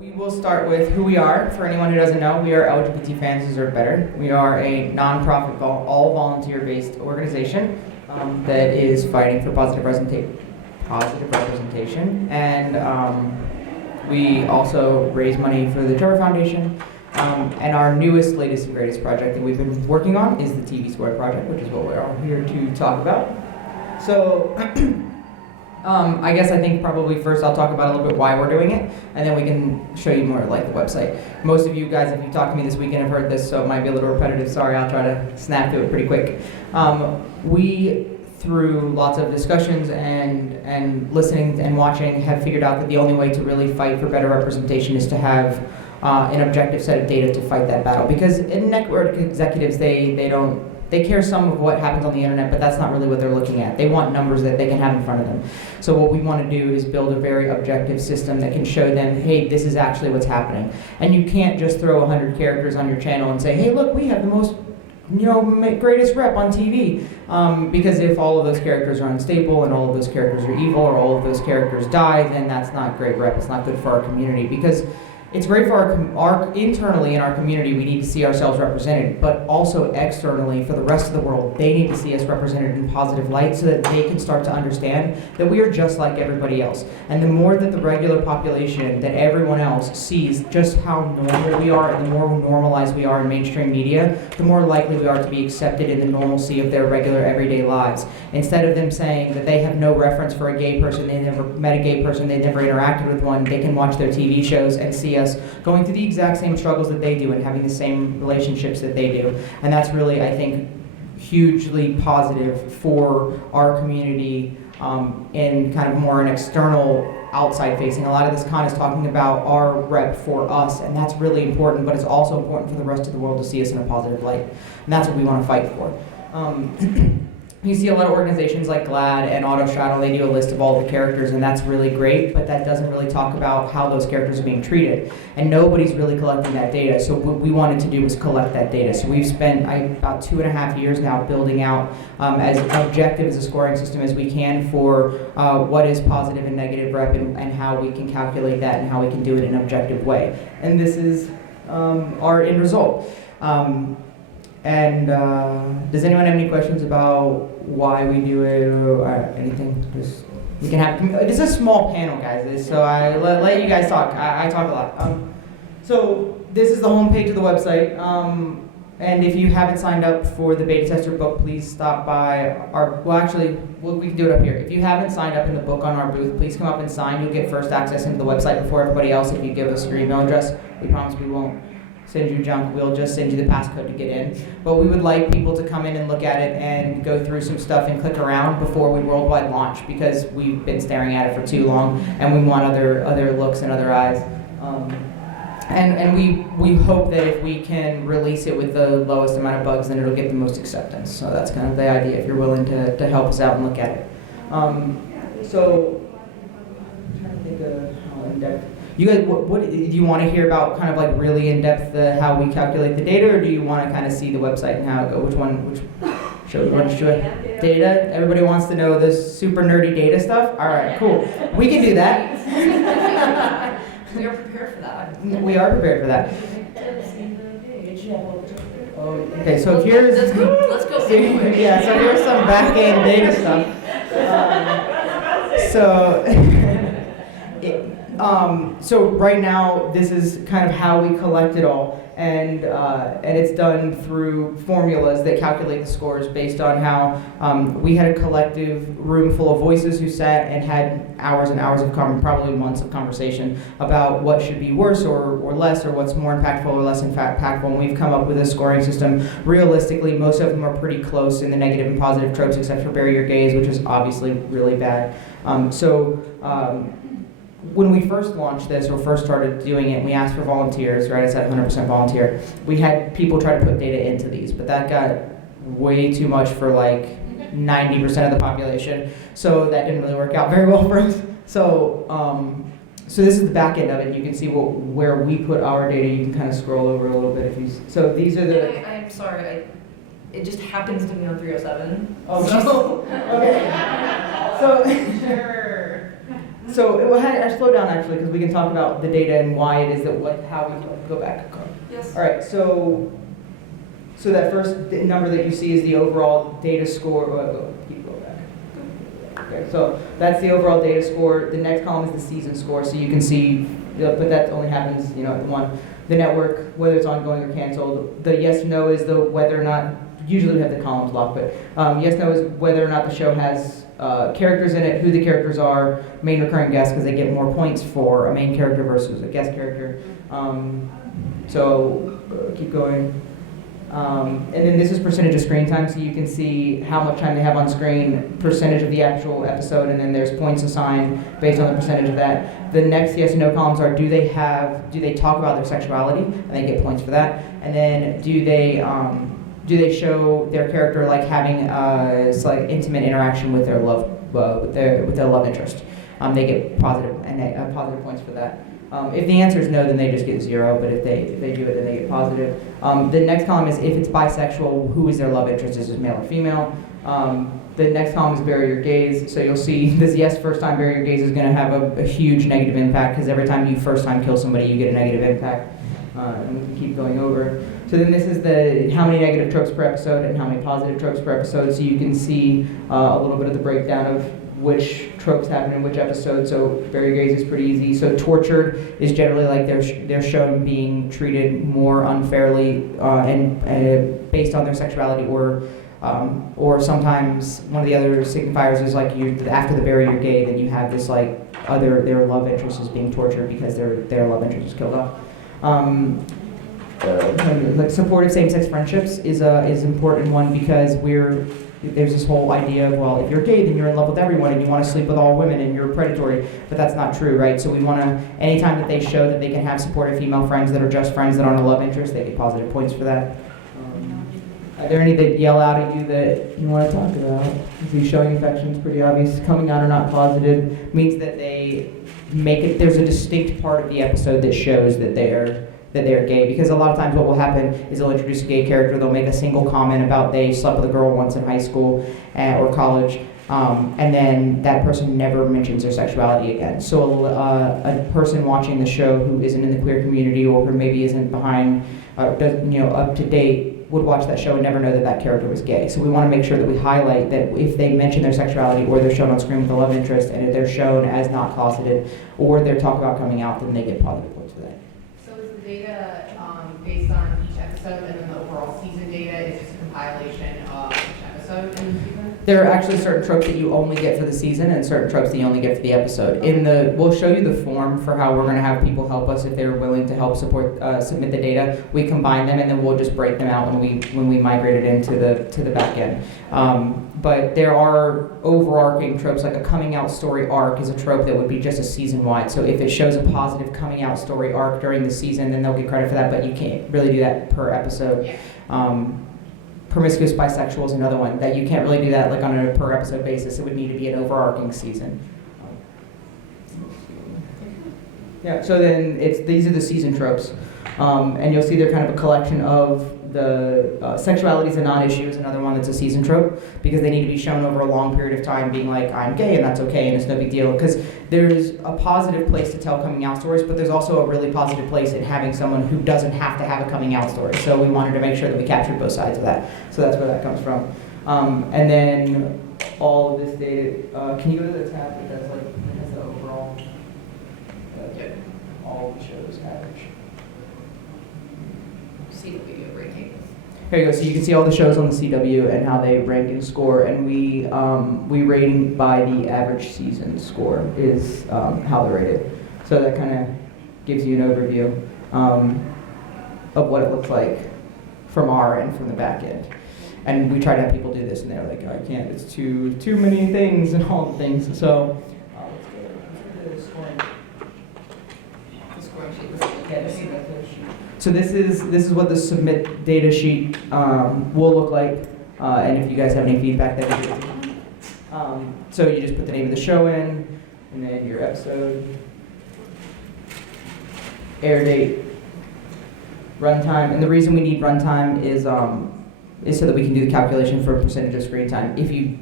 We will start with who we are. For anyone who doesn't know, we are LGBT Fans Deserve Better. We are a non-profit, all volunteer-based organization that is fighting for positive representation. And we also raise money for the Trevor Foundation. And our newest, latest, and greatest project that we've been working on is the TV Square project, which is what we're all here to talk about. So. I think probably first I'll talk about a little bit why we're doing it, and then we can show you more like the website. Most of you guys, if you talked to me this weekend, have heard this, so it might be a little repetitive. Sorry, I'll try to snap to it pretty quick. We, through lots of discussions and listening and watching, have figured out that the only way to really fight for better representation is to have an objective set of data to fight that battle. Because in network executives, they care some of what happens on the internet, but that's not really what they're looking at. They want numbers that they can have in front of them. So what we want to do is build a very objective system that can show them, hey, this is actually what's happening. And you can't just throw 100 characters on your channel and say, hey, look, we have the most, greatest rep on TV. Because if all of those characters are unstable and all of those characters are evil or all of those characters die, then that's not great rep. It's not good for our community. Because it's great for our internally in our community, we need to see ourselves represented, but also externally for the rest of the world, they need to see us represented in positive light so that they can start to understand that we are just like everybody else. And the more that the regular population, that everyone else sees just how normal we are and the more normalized we are in mainstream media, the more likely we are to be accepted in the normalcy of their regular everyday lives. Instead of them saying that they have no reference for a gay person, they never met a gay person, they never interacted with one, they can watch their TV shows and see us going through the exact same struggles that they do and having the same relationships that they do. And that's really, I think, hugely positive for our community in kind of more an external, outside facing. A lot of this con is talking about our rep for us, and that's really important, but it's also important for the rest of the world to see us in a positive light. And that's what we want to fight for. You see a lot of organizations like GLAAD and AutoStraddle, they do a list of all the characters, and that's really great, but that doesn't really talk about how those characters are being treated. And nobody's really collecting that data, so what we wanted to do was collect that data. So we've spent about 2.5 years now building out as objective as a scoring system as we can for what is positive and negative rep and how we can calculate that and how we can do it in an objective way. And this is our end result. Does anyone have any questions about why we do it or anything? Just we can have. It's a small panel, guys. So I let you guys talk. I talk a lot. So this is the homepage of the website. And if you haven't signed up for the beta tester book, please stop by our. Well, actually, we can do it up here. If you haven't signed up in the book on our booth, please come up and sign. You'll get first access into the website before everybody else if you give us your email address. We promise we won't send you junk, we'll just send you the passcode to get in. But we would like people to come in and look at it and go through some stuff and click around before we worldwide launch, because we've been staring at it for too long and we want other looks and other eyes. And we hope that if we can release it with the lowest amount of bugs, then it'll get the most acceptance. So that's kind of the idea, if you're willing to help us out and look at it. So, I'm trying to think of how in-depth. You guys, what do you want to hear about? Kind of like really in depth how we calculate the data, or do you want to kind of see the website and how it goes? Which show data? Everybody wants to know the super nerdy data stuff. All right, cool. We can do that. We are prepared for that. We are prepared for that. Okay, so here's let's go. Yeah, so here's some back end data stuff. So right now, this is kind of how we collect it all, and it's done through formulas that calculate the scores based on how we had a collective room full of voices who sat and had hours and hours of probably months of conversation about what should be worse or less, or what's more impactful or less impactful, and we've come up with a scoring system. Realistically, most of them are pretty close in the negative and positive tropes, except for bury your gays, which is obviously really bad. When we first launched this or first started doing it, we asked for volunteers, right? I said 100% volunteer. We had people try to put data into these, but that got way too much for like 90% of the population. So that didn't really work out very well for us. So this is the back end of it. You can see where we put our data. You can kind of scroll over a little bit if you. So these are the. I'm sorry. It just happens to be on 307. Oh, so, okay. So. Sure. So I slow down actually because we can talk about the data and why it is that how we go back. Yes. All right, so that first number that you see is the overall data score. Keep going back. Okay, so that's the overall data score. The next column is the season score, so you can see, but that only happens, at the one. The network, whether it's ongoing or canceled. The yes/no is the whether or not. Usually we have the columns locked, but yes/no is whether or not the show has characters in it, who the characters are, main recurring guests, because they get more points for a main character versus a guest character. Keep going. And then this is percentage of screen time, so you can see how much time they have on screen, percentage of the actual episode, and then there's points assigned based on the percentage of that. The next yes and no columns are do they talk about their sexuality, and they get points for that, and then do they show their character like having like intimate interaction with their love with their love interest. They get positive points for that. If the answer is no, then they just get 0, but if they do it, then they get positive. The next column is if it's bisexual, who is their love interest? Is it male or female? The next column is bury your gaze. So you'll see this yes first time bury your gaze is going to have a huge negative impact because every time you first time kill somebody, you get a negative impact. And we can keep going over. So then this is the how many negative tropes per episode and how many positive tropes per episode. So you can see a little bit of the breakdown of which tropes happen in which episode. So bury your gaze is pretty easy. So tortured is generally like they're shown being treated more unfairly and based on their sexuality, or sometimes one of the other signifiers is like after the bury your gaze, then you have this like their love interest is being tortured because their love interest is killed off. Like supportive same-sex friendships is an important one because there's this whole idea of, well, if you're gay, then you're in love with everyone and you want to sleep with all women and you're predatory, but that's not true, right? So we want to, anytime that they show that they can have supportive female friends that are just friends that aren't a love interest, they get positive points for that. Are there any that yell out at you that you want to talk about? See, showing affection is pretty obvious. Coming out or not positive means that they make it, there's a distinct part of the episode that shows that they are gay, because a lot of times what will happen is they'll introduce a gay character, they'll make a single comment about they slept with a girl once in high school or college, and then that person never mentions their sexuality again. So a person watching the show who isn't in the queer community or who maybe isn't behind, up to date, would watch that show and never know that character was gay. So we want to make sure that we highlight that if they mention their sexuality or they're shown on screen with a love interest and if they're shown as not closeted or they're talk about coming out, then they get positive points for that. So is the data based on each episode, and then the overall season data is just a compilation of each episode in the season? There are actually certain tropes that you only get for the season and certain tropes that you only get for the episode. We'll show you the form for how we're going to have people help us if they're willing to help submit the data. We combine them and then we'll just break them out when we migrate it into the back end. But there are overarching tropes, like a coming out story arc is a trope that would be just a season wide. So if it shows a positive coming out story arc during the season, then they'll get credit for that, but you can't really do that per episode. Yeah. Promiscuous bisexual is another one that you can't really do that like on a per episode basis. It would need to be an overarching season. Yeah. So then these are the season tropes, and you'll see they're kind of a collection of the sexuality is a non-issue is another one that's a season trope because they need to be shown over a long period of time being like, I'm gay and that's okay and it's no big deal, because there's a positive place to tell coming out stories, but there's also a really positive place in having someone who doesn't have to have a coming out story. So we wanted to make sure that we captured both sides of that. So that's where that comes from. And then all of this data, can you go to the tab that has the overall, all the shows average. CW ranking. Here you go. So you can see all the shows on the CW and how they rank and score, and we rating by the average season score is how they're rated. So that kind of gives you an overview of what it looks like from our end, from the back end. And we try to have people do this, and they're like, I can't. It's too many things and all the things. So let's go to the scoring. The scoring sheet. So this is what the submit data sheet will look like, and if you guys have any feedback, that would be good. So you just put the name of the show in, and then your episode, air date, runtime, and the reason we need runtime is so that we can do the calculation for percentage of screen time. If you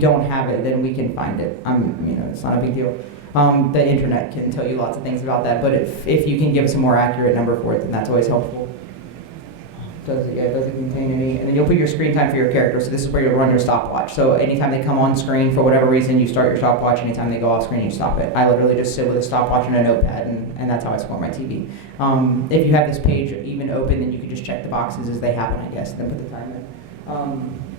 don't have it, then we can find it. It's not a big deal. The internet can tell you lots of things about that, but if you can give us a more accurate number for it, then that's always helpful. It doesn't contain any, and then you'll put your screen time for your character, so this is where you'll run your stopwatch. So anytime they come on screen, for whatever reason, you start your stopwatch, anytime they go off screen, you stop it. I literally just sit with a stopwatch and a notepad, and that's how I score my TV. If you have this page even open, then you can just check the boxes as they happen, I guess, and then put the time in.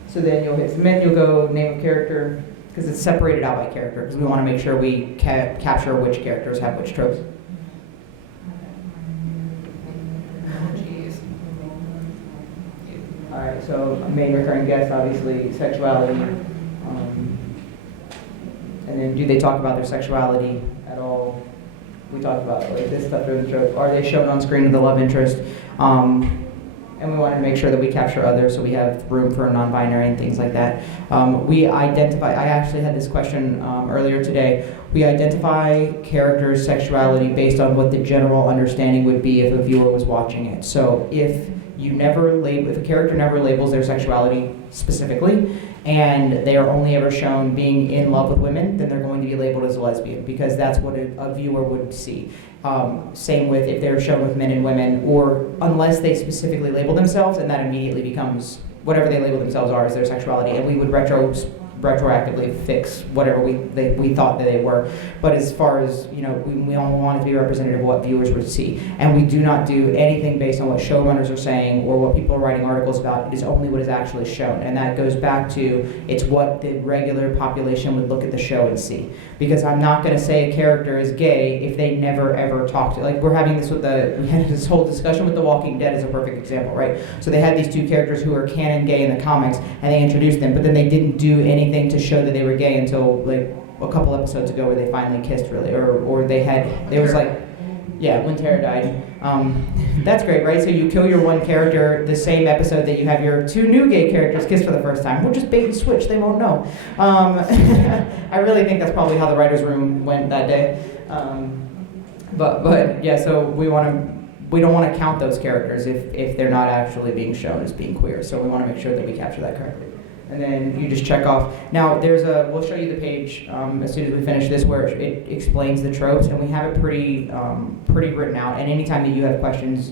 So then you'll hit submit, you'll go name of character, because it's separated out by character, because we want to make sure we capture which characters have which tropes. All right, so main recurring guest, obviously, sexuality. And then do they talk about their sexuality at all? We talked about like this stuff during the trope. Are they shown on screen with the love interest? And we wanted to make sure that we capture others, so we have room for non-binary and things like that. We identify, I actually had this question earlier today. We identify characters' sexuality based on what the general understanding would be if a viewer was watching it. So if a character never labels their sexuality specifically, and they are only ever shown being in love with women, then they're going to be labeled as a lesbian, because that's what a viewer would see. Same with if they're shown with men and women, or unless they specifically label themselves, and that immediately becomes whatever they label themselves are as their sexuality, and we would retroactively fix whatever we thought that they were. But as far as, we only want it to be representative of what viewers would see. And we do not do anything based on what showrunners are saying or what people are writing articles about. It is only what is actually shown. And that goes back to, it's what the regular population would look at the show and see. Because I'm not going to say a character is gay if they never ever talk to, like we're having this we had this whole discussion with The Walking Dead as a perfect example, right? So they had these two characters who are canon gay in the comics, and they introduced them, but then they didn't do anything to show that they were gay until like a couple episodes ago, where they finally kissed, really, or there was like, yeah, when Tara died. That's great, right? So you kill your one character the same episode that you have your two new gay characters kiss for the first time. We'll just bait and switch, they won't know. I really think that's probably how the writer's room went that day. But yeah, so we don't want to count those characters if they're not actually being shown as being queer. So we want to make sure that we capture that correctly. And then you just check off. Now we'll show you the page as soon as we finish this, where it explains the tropes, and we have it pretty written out. And anytime that you have questions,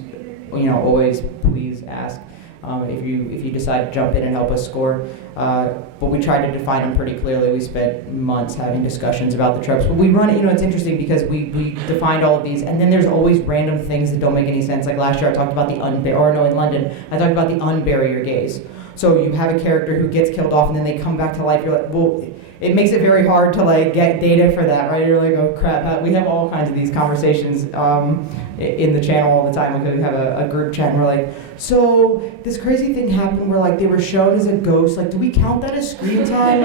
always please ask. If you decide to jump in and help us score. But we try to define them pretty clearly. We spent months having discussions about the tropes. But we run it, it's interesting because we defined all of these, and then there's always random things that don't make any sense. Like last year I talked about in London, I talked about the unbury your gays. So you have a character who gets killed off and then they come back to life. You're like, well, it makes it very hard to get data for that, right? You're like, oh crap. We have all kinds of these conversations in the channel all the time, because we have a group chat and we're like, so this crazy thing happened where they were shown as a ghost. Do we count that as screen time?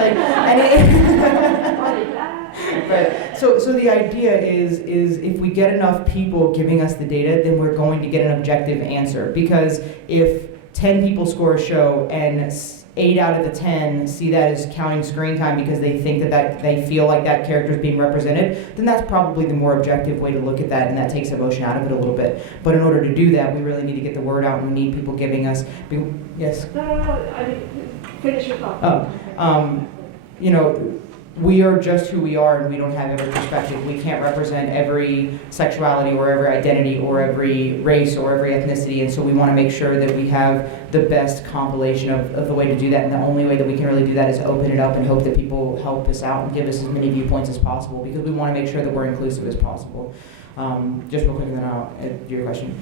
Right. So the idea is if we get enough people giving us the data, then we're going to get an objective answer. Because if 10 people score a show and 8 out of the 10 see that as counting screen time because they think that they feel like that character is being represented, then that's probably the more objective way to look at that, and that takes emotion out of it a little bit. But in order to do that, we really need to get the word out, and we need people giving us. Yes? No, I mean, finish your thought. We are just who we are, and we don't have every perspective. We can't represent every sexuality or every identity or every race or every ethnicity, and so we want to make sure that we have the best compilation of the way to do that, and the only way that we can really do that is open it up and hope that people help us out and give us as many viewpoints as possible, because we want to make sure that we're inclusive as possible. Just real quick, and then I'll do your question.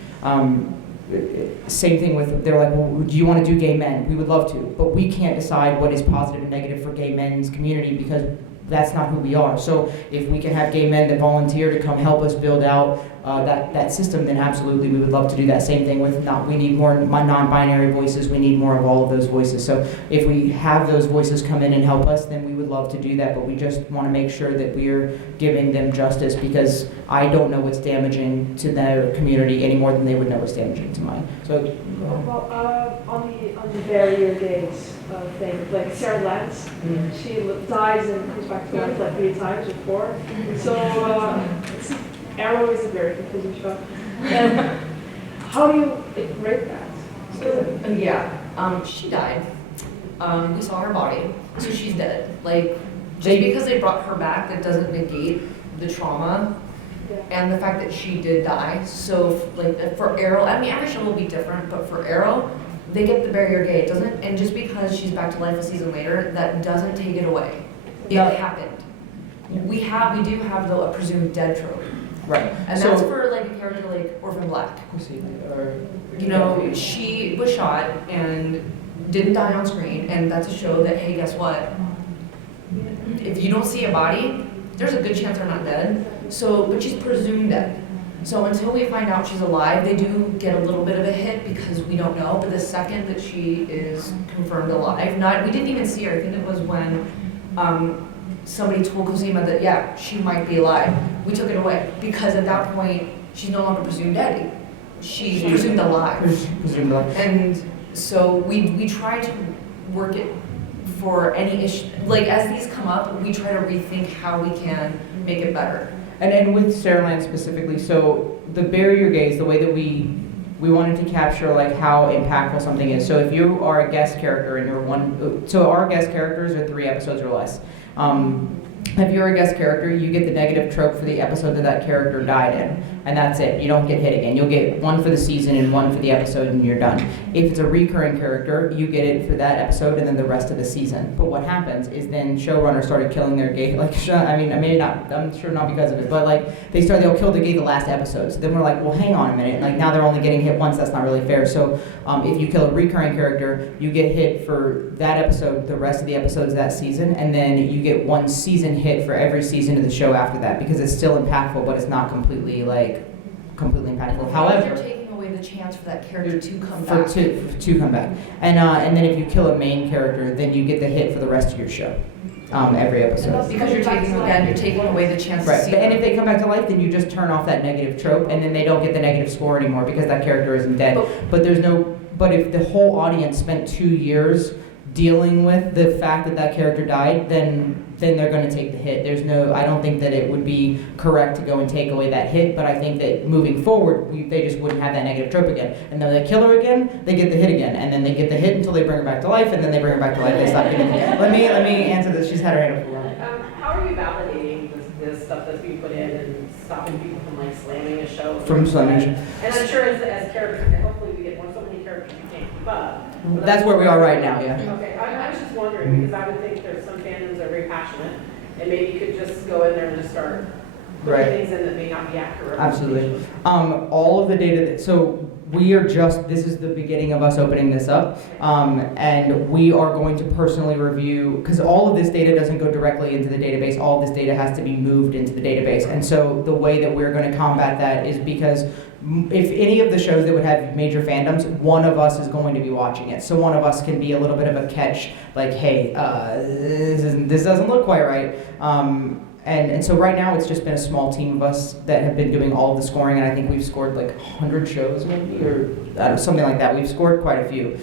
Same thing with, they're like, well, do you want to do gay men? We would love to, but we can't decide what is positive and negative for gay men's community, because that's not who we are. So if we can have gay men that volunteer to come help us build out that system, then absolutely we would love to do that. Same thing with we need more non-binary voices, we need more of all of those voices. So if we have those voices come in and help us, then we would love to do that, but we just want to make sure that we're giving them justice, because I don't know what's damaging to their community any more than they would know what's damaging to mine. So on the barrier gaze thing, like Sarah Lance, she dies and comes back to life 3 times or 4. So Arrow is a very confusing show. And how do you rate that? She died. We saw her body, so she's dead. Just because they brought her back, that doesn't negate the trauma Yeah. and the fact that she did die. So like for Arrow, I mean every show will be different, but for Arrow, they get the barrier gay. It doesn't, and just because she's back to life a season later, that doesn't take it away. It No. happened. We do have though a presumed dead trope, Right. and So- that's for like a character like Orphan Black. You know, she was shot and didn't die on screen, and that's a show that, hey, guess what? If you don't see a body, there's a good chance they're not dead. So, but she's presumed dead. So until we find out she's alive, they do get a little bit of a hit because we don't know. But the second that she is confirmed alive, we didn't even see her. I think it was when somebody told Cosima that, yeah, she might be alive. We took it away because at that point, she's no longer presumed dead. She's presumed alive. Presumed alive. And so we try to work it for any issue, like as these come up, we try to rethink how we can make it better. And with Sarahland specifically, so the barrier gaze, the way that we wanted to capture like how impactful something is. So if you are a guest character and so our guest characters are 3 episodes or less. If you're a guest character, you get the negative trope for the episode that character died in, and that's it. You don't get hit again. You'll get 1 for the season and 1 for the episode, and you're done. If it's a recurring character, you get it for that episode and then the rest of the season. But what happens is then showrunners started killing their gay, like, I mean, maybe not, I'm sure not because of it, but like, they'll kill the gay the last episode. So then we're like, well, hang on a minute. Like, now they're only getting hit once. That's not really fair. So if you kill a recurring character, you get hit for that episode, the rest of the episodes that season, and then you get 1 season hit for every season of the show after that, because it's still impactful, but it's not completely impactful. However, you're taking away the chance for that character to come for back. to come back, and then if you kill a main character, then you get the hit for the rest of your show, every episode. Because you're taking away the chance Right, to see and them. if they come back to life, then you just turn off that negative trope, and then they don't get the negative score anymore because that character isn't dead. But if the whole audience spent 2 years dealing with the fact that character died, then they're going to take the hit. I don't think that it would be correct to go and take away that hit, but I think that moving forward, they just wouldn't have that negative trope again. And then they kill her again, they get the hit again, and then they get the hit until they bring her back to life, and then they bring her back to life, they stop getting the hit. Let me answer this. She's had her hand up for a while. How are you validating this stuff that's being put in and stopping people from like slamming a show? From slamming a show. And I'm sure as characters, hopefully we get so many characters you can't keep up. But That's where we are right now, yeah. Okay, I was just wondering, because I would think there's some fandoms that are very passionate, and maybe you could just go in there and just start putting Right. things in that may not be accurate. Absolutely. All of the data, so this is the beginning of us opening this up, and we are going to personally review, because all of this data doesn't go directly into the database, all of this data has to be moved into the database, and so the way that we're going to combat that is because if any of the shows that would have major fandoms, one of us is going to be watching it, so one of us can be a little bit of a catch, like, hey, this doesn't look quite right. And so right now it's just been a small team of us that have been doing all of the scoring, and I think we've scored like 100 shows maybe, or something like that. We've scored quite a few.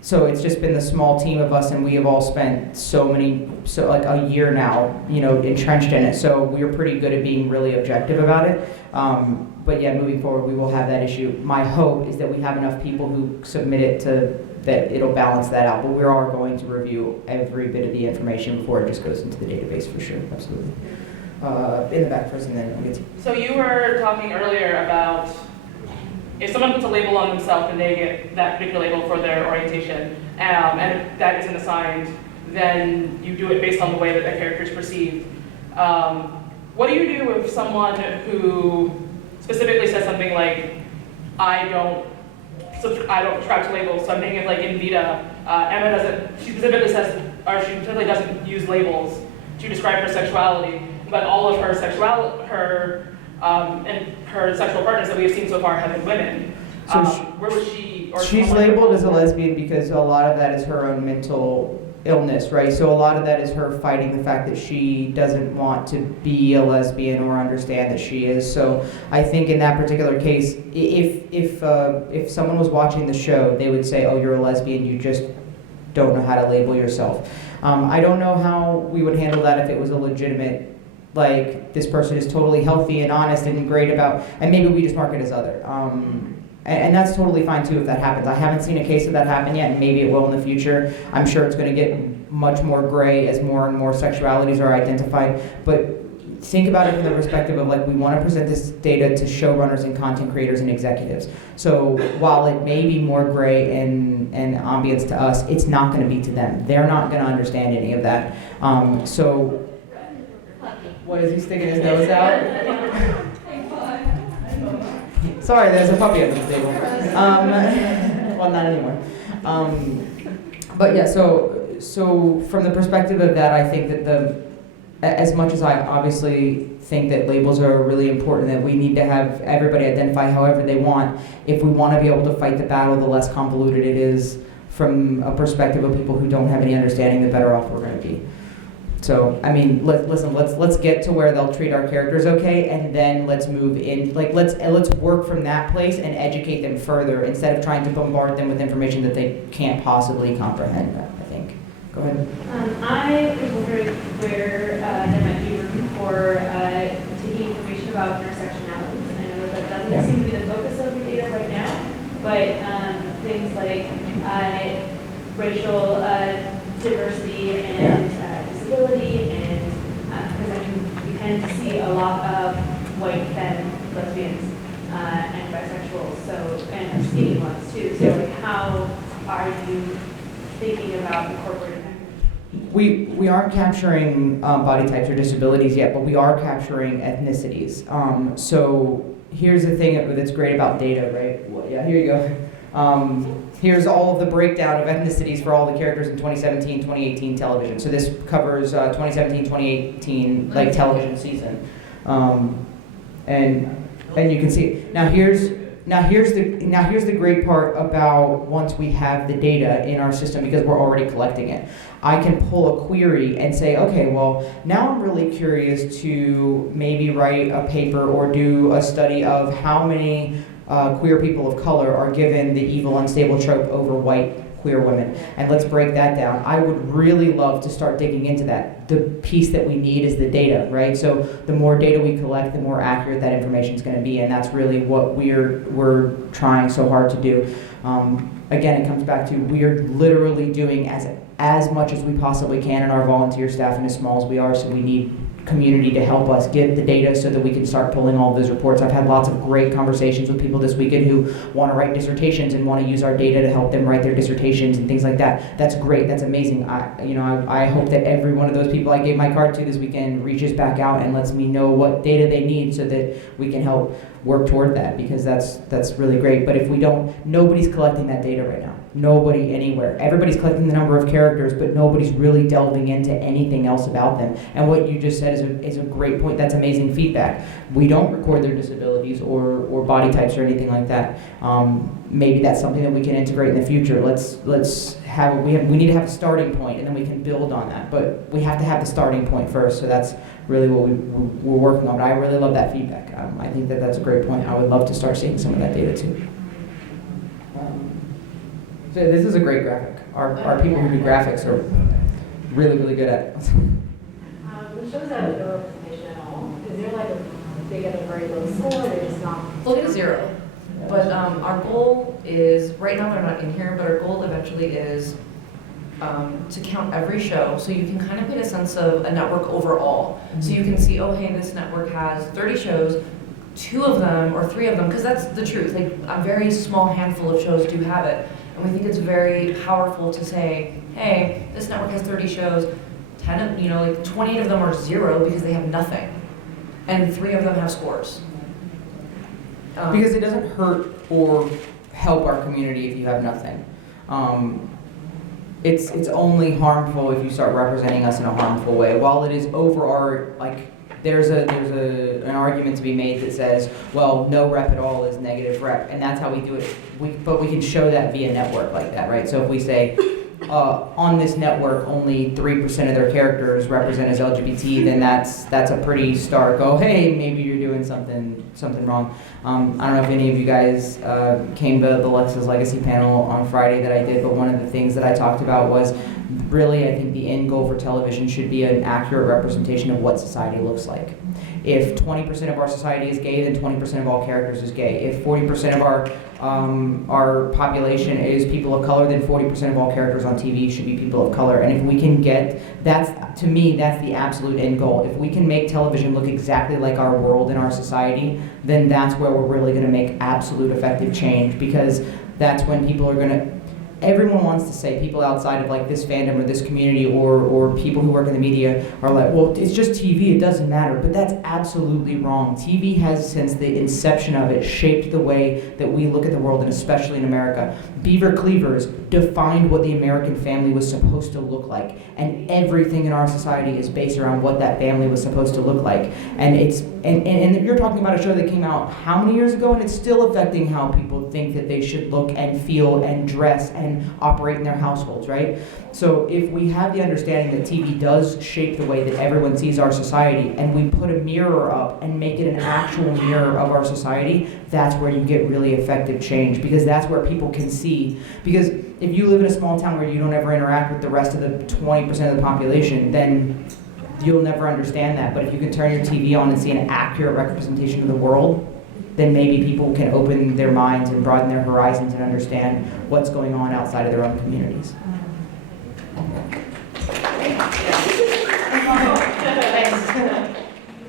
So it's just been the small team of us, and we have all spent like a year now, entrenched in it. So we're pretty good at being really objective about it. But yeah, moving forward, we will have that issue. My hope is that we have enough people who submit it that it'll balance that out. But we are going to review every bit of the information before it just goes into the database for sure. Absolutely. In the back first, and then we'll get to. So you were talking earlier about if someone puts a label on themselves and they get that particular label for their orientation, and if that isn't assigned, then you do it based on the way that that character is perceived. What do you do if someone who specifically says something like, I don't subscribe to labels? So I'm thinking of like in Vita, Emma she specifically says, or she specifically doesn't use labels to describe her sexuality, but all of her and her sexual partners that we have seen so far have been women. So where was she? Or she's labeled as a lesbian because a lot of that is her own mental illness, right? So a lot of that is her fighting the fact that she doesn't want to be a lesbian or understand that she is. So I think in that particular case, if someone was watching the show, they would say, oh, you're a lesbian, you just don't know how to label yourself. I don't know how we would handle that if it was a legitimate, like, this person is totally healthy and honest and great about, and maybe we just mark it as other. And that's totally fine too if that happens. I haven't seen a case of that happen yet, and maybe it will in the future. I'm sure it's going to get much more gray as more and more sexualities are identified. But think about it from the perspective of like, we want to present this data to showrunners and content creators and executives. So while it may be more gray and ambience to us, it's not going to be to them. They're not going to understand any of that. So what is he sticking his nose out? Sorry, there's a puppy at the table. Well, not anymore. But yeah, so from the perspective of that, I think that as much as I obviously think that labels are really important, that we need to have everybody identify however they want, if we want to be able to fight the battle, the less convoluted it is from a perspective of people who don't have any understanding, the better off we're going to be. So, I mean, let's get to where they'll treat our characters okay, and then let's move in, like, let's work from that place and educate them further instead of trying to bombard them with information that they can't possibly comprehend, I think. Go ahead. I was wondering where there might be room for taking information about intersectionalities. I know that doesn't seem to be the focus of the data right now, but things like racial diversity and disability, and because I mean, we tend to see a lot of white femme lesbians and bisexuals, so, and skinny ones too. So like, how are you thinking about incorporating that? We aren't capturing body types or disabilities yet, but we are capturing ethnicities. So here's the thing that's great about data, right? Well, yeah, here you go. Here's all of the breakdown of ethnicities for all the characters in 2017, 2018 television. So this covers 2017, 2018 like television season, and you can see. Now here's the great part about once we have the data in our system, because we're already collecting it. I can pull a query and say, okay, well, now I'm really curious to maybe write a paper or do a study of how many queer people of color are given the evil, unstable trope over white queer women. And let's break that down. I would really love to start digging into that. The piece that we need is the data, right? So the more data we collect, the more accurate that information is going to be, and that's really what we're trying so hard to do. Again, it comes back to we're literally doing as much as we possibly can in our volunteer staff and as small as we are, so we need community to help us get the data so that we can start pulling all of those reports. I've had lots of great conversations with people this weekend who want to write dissertations and want to use our data to help them write their dissertations and things like that. That's great. That's amazing. I hope that every one of those people I gave my card to this weekend reaches back out and lets me know what data they need so that we can help work toward that, because that's really great. But if we don't, nobody's collecting that data right now. Nobody anywhere. Everybody's collecting the number of characters, but nobody's really delving into anything else about them. And what you just said is a great point. That's amazing feedback. We don't record their disabilities or body types or anything like that. Maybe that's something that we can integrate in the future. We need to have a starting point, and then we can build on that. But we have to have the starting point first. So that's really what we're working on. But I really love that feedback. I think that that's a great point. I would love to start seeing some of that data too. So this is a great graphic. Our people who do graphics are really, really good at it. It shows that no representation at all. Is there like they get a very low score, or they're just not? They'll get a 0. But our goal is, right now they're not in here, but our goal eventually is to count every show, so you can kind of get a sense of a network overall. Mm-hmm. So you can see, oh hey, this network has 30 shows, 2 of them or 3 of them, because that's the truth, like a very small handful of shows do have it. And we think it's very powerful to say, hey, this network has 30 shows, 28 of them are 0 because they have nothing, and 3 of them have scores. Because it doesn't hurt or help our community if you have nothing. It's only harmful if you start representing us in a harmful way. While it is over our, like, there's an argument to be made that says, well, no rep at all is negative rep, and that's how we do it. But we can show that via network like that, right? So if we say, on this network, only 3% of their characters represent as LGBT, then that's a pretty stark, oh, hey, maybe you're doing something wrong. I don't know if any of you guys came to the Lex's Legacy panel on Friday that I did, but one of the things that I talked about was really, I think the end goal for television should be an accurate representation of what society looks like. If 20% of our society is gay, then 20% of all characters is gay. If 40% of our our population is people of color, then 40% of all characters on TV should be people of color. And if we can get, to me, that's the absolute end goal. If we can make television look exactly like our world and our society, then that's where we're really going to make absolute effective change, because that's when people are going to, everyone wants to say, people outside of like this fandom or this community or people who work in the media are like, well, it's just TV, it doesn't matter. But that's absolutely wrong. TV has, since the inception of it, shaped the way that we look at the world, and especially in America. Beaver Cleavers defined what the American family was supposed to look like, and everything in our society is based around what that family was supposed to look like. And it's and you're talking about a show that came out how many years ago, and it's still affecting how people think that they should look and feel and dress and operate in their households, right? So if we have the understanding that TV does shape the way that everyone sees our society, and we put a mirror up and make it an actual mirror of our society, that's where you get really effective change, because that's where people can see. Because if you live in a small town where you don't ever interact with the rest of the 20% of the population, then you'll never understand that. But if you can turn your TV on and see an accurate representation of the world, then maybe people can open their minds and broaden their horizons and understand what's going on outside of their own communities.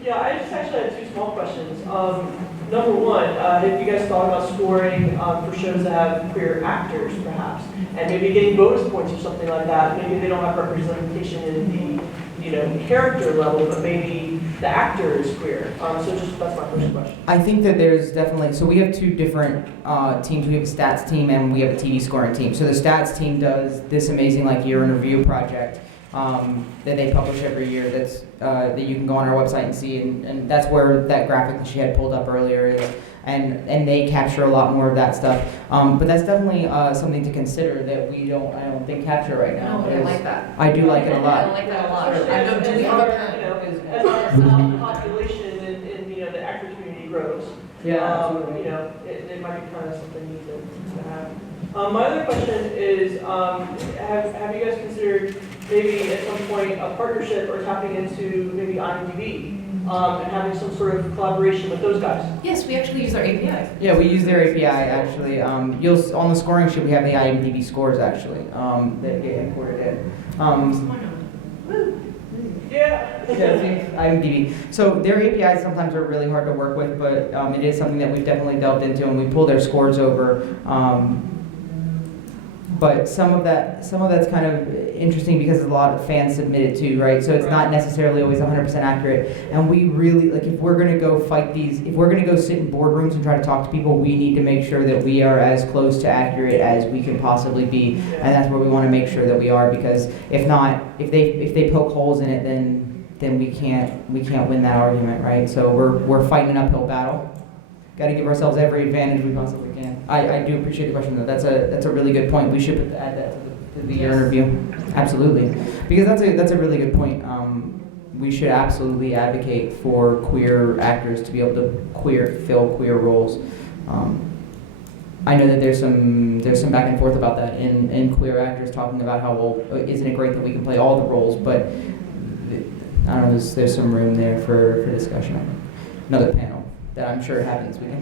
Yeah, I just actually have two small questions. Number one, have you guys thought about scoring for shows that have queer actors, perhaps, and maybe getting bonus points or something like that? Maybe they don't have representation in the character level, but maybe the actor is queer. So just that's my first question. I think that there's definitely, so we have two different teams. We have a stats team and we have a TV scoring team. So the stats team does this amazing year in review project that they publish every year. That's that you can go on our website and see, and that's where that graphic that she had pulled up earlier is. And they capture a lot more of that stuff. But that's definitely something to consider that I don't think capture right now. No, I like that. I do like it a lot. I like that a lot. Especially I know, do we have a as our population and the actor community grows. Yeah, absolutely. It might be kind of something neat to have. My other question is, have you guys considered maybe at some point a partnership or tapping into maybe IMDb and having some sort of collaboration with those guys? Yes, we actually use our API. Yeah, we use their API actually. You'll on the scoring sheet we have the IMDb scores actually that get imported in. Yeah. IMDb. So their APIs sometimes are really hard to work with, but it is something that we've definitely delved into, and we pull their scores over. But some of that's kind of interesting because a lot of fans submit it too, right? So it's not necessarily always 100% accurate. And we really, if we're going to go fight these, if we're going to go sit in boardrooms and try to talk to people, we need to make sure that we are as close to accurate as we can possibly be. And that's where we want to make sure that we are, because if not, if they poke holes in it, then we can't win that argument, right? So we're fighting an uphill battle. Got to give ourselves every advantage we possibly can. I do appreciate the question though. That's a really good point. We should add that to the interview. Absolutely, because that's a really good point. We should absolutely advocate for queer actors to be able to fill queer roles. I know that there's some back and forth about that in queer actors talking about how, well, isn't it great that we can play all the roles? But I don't know. There's some room there for discussion. I think another panel that I'm sure happens. We can.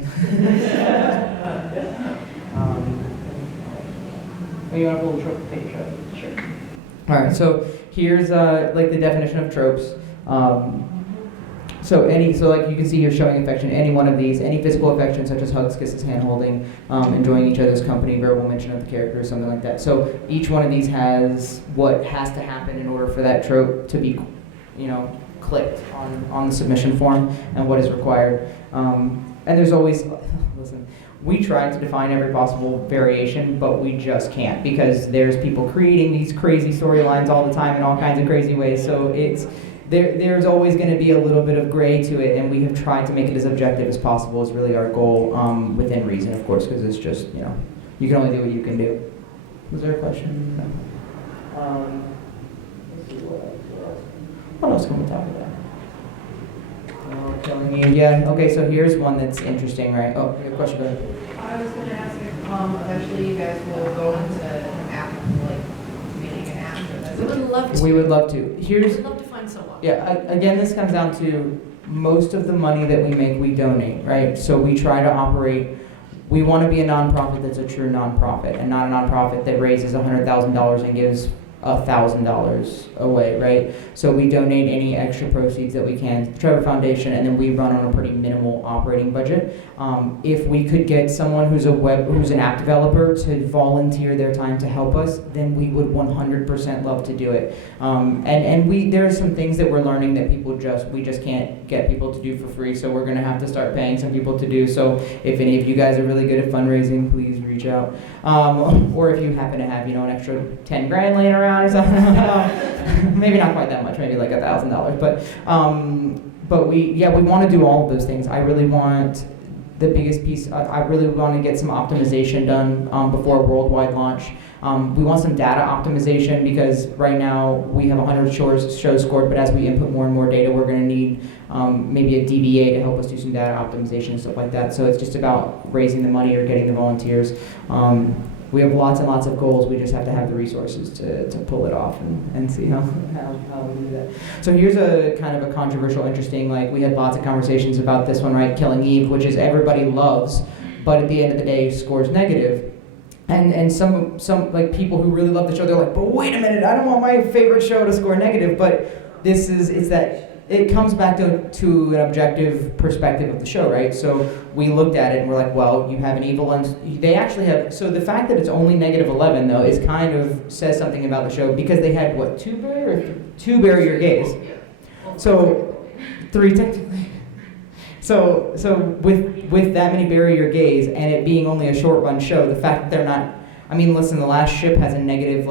You want to pull the trope? Take a trope. Sure. All right. So here's the definition of tropes. So like you can see here, showing affection, any one of these, any physical affection such as hugs, kisses, hand holding, enjoying each other's company, verbal mention of the character, something like that. So each one of these has what has to happen in order for that trope to be, clicked on the submission form and what is required. And there's always, listen, we try to define every possible variation, but we just can't, because there's people creating these crazy storylines all the time in all kinds of crazy ways. So there's always going to be a little bit of gray to it, and we have tried to make it as objective as possible is really our goal, within reason, of course, because it's just, you can only do what you can do. Was there a question? No. Let's see what else can we talk about? Killing you. Yeah, okay, so here's one that's interesting, right? Oh, you have a question, go ahead. I was going to ask if eventually you guys will go into being an actor. We would love to. We would love to. We would love to find someone. Yeah, again, this comes down to most of the money that we make, we donate, right? So we try to operate we want to be a nonprofit that's a true nonprofit, and not a nonprofit that raises $100,000 and gives $1,000 away, right? So we donate any extra proceeds that we can to the Trevor Foundation, and then we run on a pretty minimal operating budget. If we could get someone who's an app developer to volunteer their time to help us, then we would 100% love to do it. And there are some things that we're learning that we just can't get people to do for free, so we're gonna have to start paying some people to do. So if any of you guys are really good at fundraising, please reach out. Or if you happen to have, an extra 10 grand laying around or something, maybe not quite that much, maybe like $1,000. But we want to do all of those things. I really want the biggest piece. I really want to get some optimization done before a worldwide launch. We want some data optimization because right now we have 100 shows scored, but as we input more and more data, we're going to need maybe a DBA to help us do some data optimization and stuff like that. So it's just about raising the money or getting the volunteers. We have lots and lots of goals. We just have to have the resources to pull it off and see how we do that. So here's a kind of a controversial, interesting, we had lots of conversations about this one, right? Killing Eve, which is everybody loves, but at the end of the day scores negative. And some people who really love the show, they're like, but wait a minute, I don't want my favorite show to score negative. But it's that it comes back to an objective perspective of the show, right? So we looked at it and we're like, well, you have an evil, they actually have, so the fact that it's only -11 though is kind of says something about the show because they had what, two barrier gays? So 3 technically. So with that many barrier gays and it being only a short run show, the fact that they're not, listen, the last ship has a negative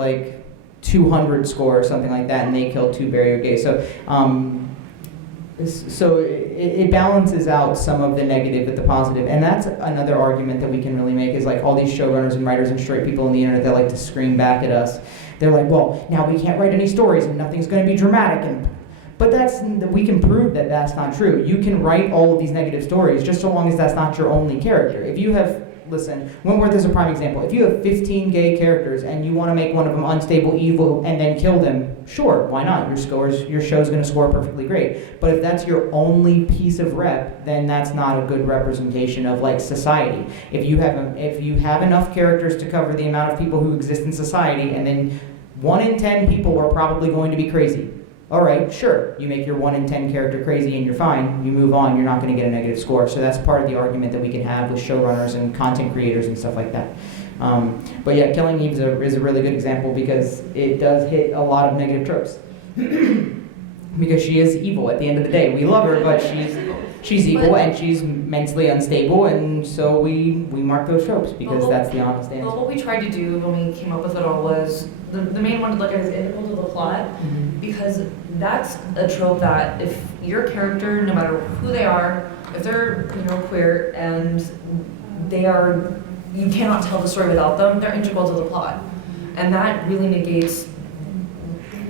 200 score or something like that, and they killed 2 barrier gays. So it balances out some of the negative with the positive, and that's another argument that we can really make is all these showrunners and writers and straight people on the internet that like to scream back at us. They're like, well, now we can't write any stories and nothing's going to be dramatic, but we can prove that that's not true. You can write all of these negative stories just so long as that's not your only character. If you have, listen, Wentworth is a prime example. If you have 15 gay characters and you want to make one of them unstable, evil, and then kill them, sure, why not? Your show's going to score perfectly great. But if that's your only piece of rep, then that's not a good representation of society. If you have enough characters to cover the amount of people who exist in society, and then 1 in 10 people are probably going to be crazy. All right, sure, you make your 1 in 10 character crazy and you're fine, you move on, you're not going to get a negative score. So that's part of the argument that we can have with showrunners and content creators and stuff like that. But yeah, Killing Eve is a really good example because it does hit a lot of negative tropes. Because she is evil at the end of the day. We love her, but she's evil and she's mentally unstable, and so we mark those tropes because that's the honest answer. Well, what we tried to do when we came up with it all was, the main one to look at is integral to the plot, because that's a trope that if your character, no matter who they are, if they're queer and you cannot tell the story without them, they're integral to the plot. And that really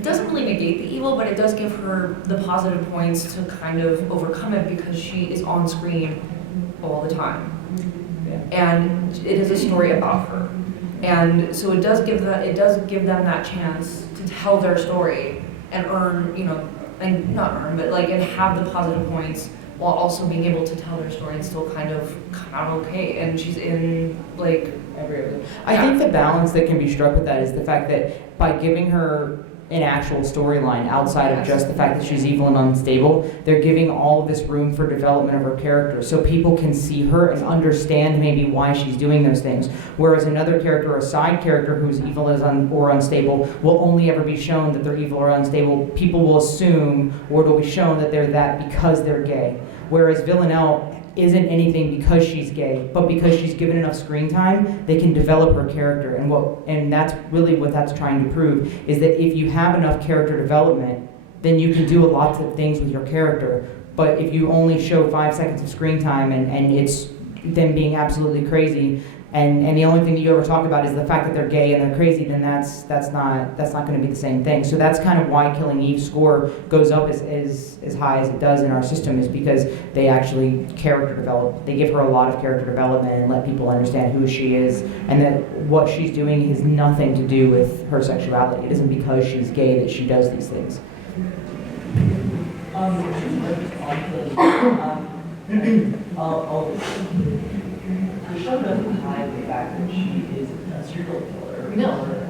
doesn't really negate the evil, but it does give her the positive points to kind of overcome it because she is on screen all the time. And it is a story about her. And so it does give them that chance to tell their story and earn, and not earn, but and have the positive points while also being able to tell their story and still kind of okay. And she's in every other. I think the balance that can be struck with that is the fact that by giving her an actual storyline outside of just the fact that she's evil and unstable, they're giving all of this room for development of her character so people can see her and understand maybe why she's doing those things. Whereas another character, a side character who's evil or unstable, will only ever be shown that they're evil or unstable. People will assume, or it'll be shown that they're that because they're gay. Whereas Villanelle isn't anything because she's gay, but because she's given enough screen time, they can develop her character. And that's really what that's trying to prove, is that if you have enough character development, then you can do lots of things with your character. But if you only show 5 seconds of screen time and it's them being absolutely crazy, and the only thing that you ever talk about is the fact that they're gay and they're crazy, then that's not going to be the same thing. So that's kind of why Killing Eve's score goes up as high as it does in our system, is because they actually character develop. They give her a lot of character development and let people understand who she is, and that what she's doing has nothing to do with her sexuality. It isn't because she's gay that she does these things. show doesn't hide the fact that she is a serial killer. No. Or-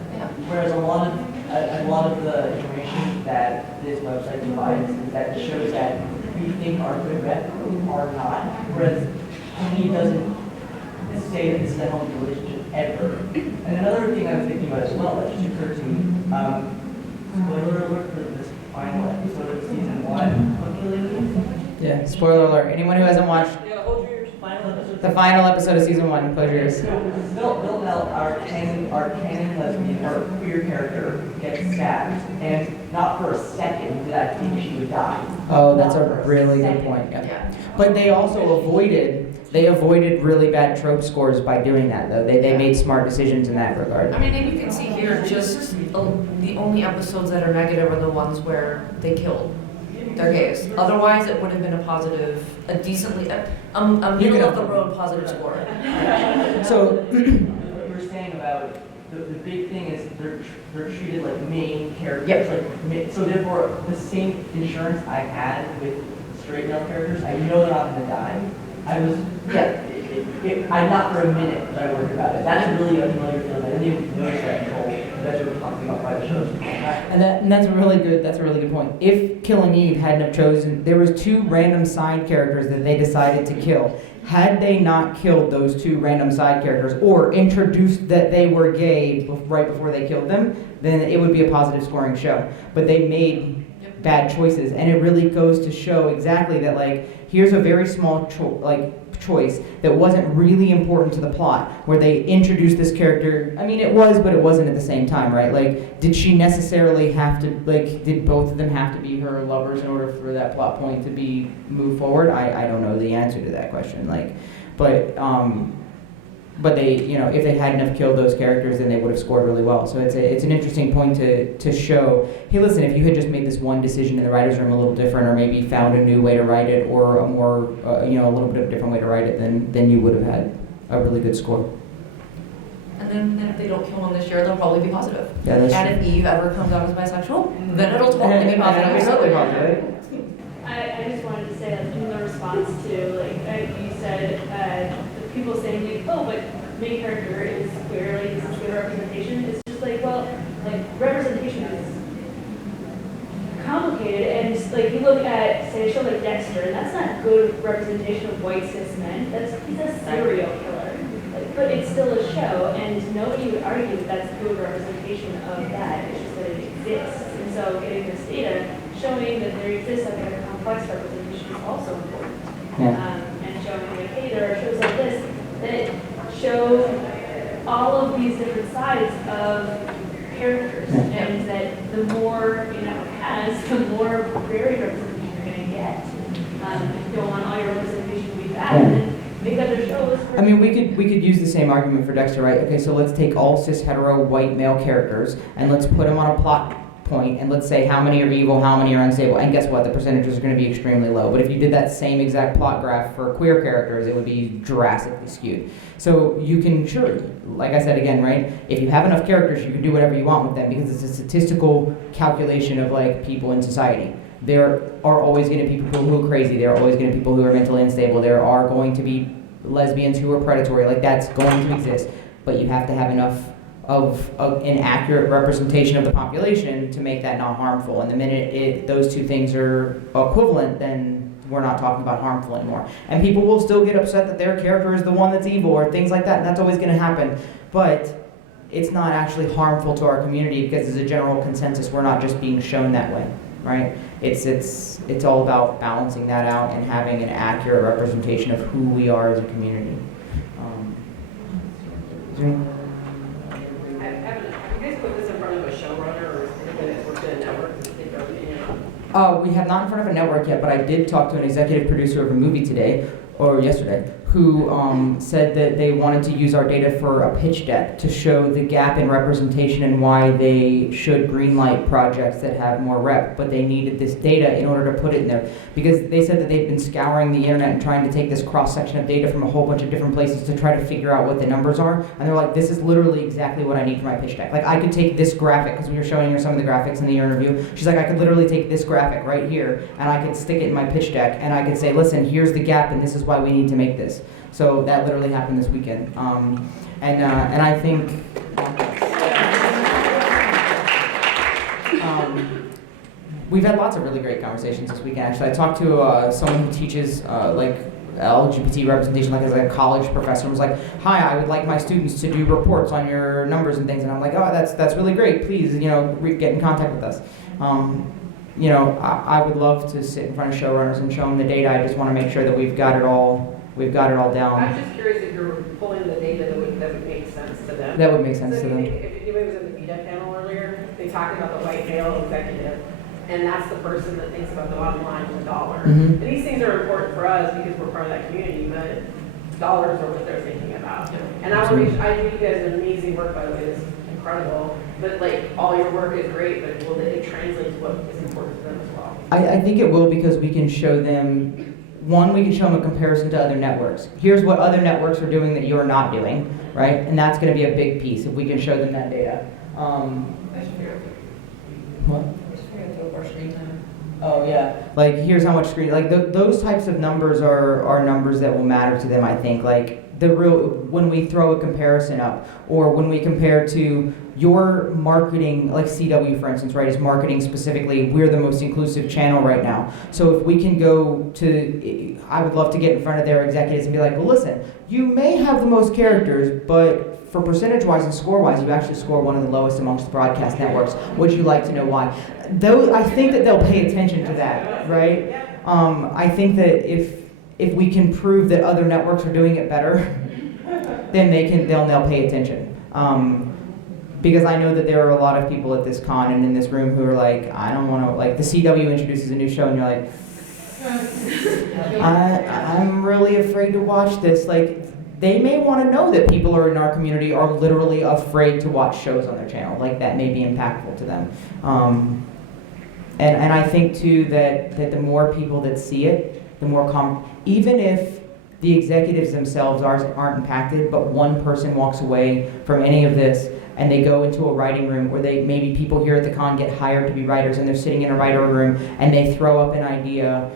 Whereas a lot of the information that this website provides is that it shows that we think are good rep are not. Whereas he doesn't say that this is a healthy relationship ever. And another thing I was thinking about as well that just occurred to me, spoiler alert for this final episode of season 1. Yeah, spoiler alert. Anyone who hasn't watched Yeah, hold your ears. Final episode. the final episode of season 1, close your ears. Bill Bell, our canon lesbian, our queer character, gets stabbed, and not for a second did I think she would die. Oh, that's Not a for really good second. point. Yeah. Yeah. But they also avoided really bad trope scores by doing that, though. They made smart decisions in that regard. I mean, and you can see here, just the only episodes that are negative are the ones where they killed their gays. Otherwise, it would have been a positive, a decently, a middle of the road positive score. So, What you were saying about the big thing is they're treated like main characters. Yep. Like, so therefore, the same insurance I had with straight male characters, I know they're not going to die. I'm not for a minute that I worried about it. That's really a familiar feeling. I didn't even notice that until you guys were talking about why the show's and that's a really good point. If Killing Eve hadn't have chosen, there was 2 random side characters that they decided to kill. Had they not killed those 2 random side characters or introduced that they were gay right before they killed them, then it would be a positive scoring show. But they made bad choices, and it really goes to show exactly that, like, here's a very small choice that wasn't really important to the plot, where they introduced this character. I mean, it was, but it wasn't at the same time, right? Like, did she necessarily have to, like, did both of them have to be her lovers in order for that plot point to be moved forward? I don't know the answer to that question, like, but they, you know, if they hadn't have killed those characters, then they would have scored really well. So it's an interesting point to show, hey, listen, if you had just made this one decision in the writer's room a little different, or maybe found a new way to write it, or a more, a little bit of a different way to write it, then you would have had a really good score. And then if they don't kill them this year, they'll probably be positive. Yeah, that's And if Eve ever comes out as bisexual, then it'll totally be positive. Totally positive. I just wanted to say that in the response to, like, you said, people saying, like, oh, but main character is queer, like, this is good representation. It's just like, well, like, representation is complicated, and like, you look at, say, a show like Dexter, and that's not good representation of white cis men. He's a serial killer. Like, but it's still a show, and nobody would argue that that's good representation of that. It's just that it exists. And so getting this data showing that there exists like a complex representation is also important. And showing like, hey, there are shows like this that show all of these different sides of characters, and that the more it has, the more varied representation you're going to get. If you don't want all your representation to be bad, then make other shows. I mean, we could use the same argument for Dexter, right? Okay, so let's take all cis hetero white male characters and let's put them on a plot point, and let's say how many are evil, how many are unstable, and guess what? The percentages are going to be extremely low. But if you did that same exact plot graph for queer characters, it would be drastically skewed. So you can, sure, like I said again, right? If you have enough characters, you can do whatever you want with them, because it's a statistical calculation of like people in society. There are always going to be people who are crazy. There are always going to be people who are mentally unstable. There are going to be lesbians who are predatory. Like, that's going to exist. But you have to have enough of an accurate representation of the population to make that not harmful. And the minute those two things are equivalent, then we're not talking about harmful anymore. And people will still get upset that their character is the one that's evil or things like that, and that's always going to happen. But it's not actually harmful to our community, because as a general consensus, we're not just being shown that way, right? It's all about balancing that out and having an accurate representation of who we are as a community. Have you guys put this in front of a showrunner or anybody that's worked in a network? We have not in front of a network yet, but I did talk to an executive producer of a movie today, or yesterday, who said that they wanted to use our data for a pitch deck to show the gap in representation and why they should greenlight projects that have more rep, but they needed this data in order to put it in there. Because they said that they've been scouring the internet and trying to take this cross-section of data from a whole bunch of different places to try to figure out what the numbers are, and they're like, this is literally exactly what I need for my pitch deck. Like, I could take this graphic, because we were showing her some of the graphics in the interview. She's like, I could literally take this graphic right here, and I could stick it in my pitch deck, and I could say, listen, here's the gap, and this is why we need to make this. So that literally happened this weekend. And I think we've had lots of really great conversations this weekend. Actually, I talked to someone who teaches like LGBT representation, like as a college professor, and was like, "Hi, I would like my students to do reports on your numbers and things." And I'm like, "Oh, that's really great. Please, get in contact with us." I would love to sit in front of showrunners and show them the data. I just want to make sure that we've got it all down. I'm just curious if you're pulling the data that would make sense to them. That would make sense So to if them. if anybody was in the media panel earlier, they talked about the white male executive, and that's the person that thinks about the bottom line and the dollar. Mhm. And these things are important for us because we're part of that community, but dollars are what they're thinking about. And I think you guys do amazing work, by the way, it's incredible, but like, all your work is great, but will it translate to what is important to them as well? I think it will, because we can show them, one, we can show them a comparison to other networks. Here's what other networks are doing that you're not doing, right? And that's going to be a big piece if we can show them that data. What? Oh yeah, like here's how much screen, like those types of numbers are numbers that will matter to them, I think. Like when we throw a comparison up, or when we compare to your marketing, like CW for instance, right, is marketing specifically, we're the most inclusive channel right now. So if we can go to, I would love to get in front of their executives and be like, well listen, you may have the most characters, but for percentage-wise and score-wise, you actually score one of the lowest amongst the broadcast networks. Would you like to know why? I think that they'll pay attention to that, right? I think that if we can prove that other networks are doing it better, then they'll pay attention. Because I know that there are a lot of people at this con and in this room who are like, I don't want to, like the CW introduces a new show and you're like, I'm really afraid to watch this. Like, they may want to know that people are in our community are literally afraid to watch shows on their channel. Like, that may be impactful to them. And I think too that the more people that see it, the more even if the executives themselves aren't impacted, but one person walks away from any of this and they go into a writing room, or maybe people here at the con get hired to be writers and they're sitting in a writer room and they throw up an idea,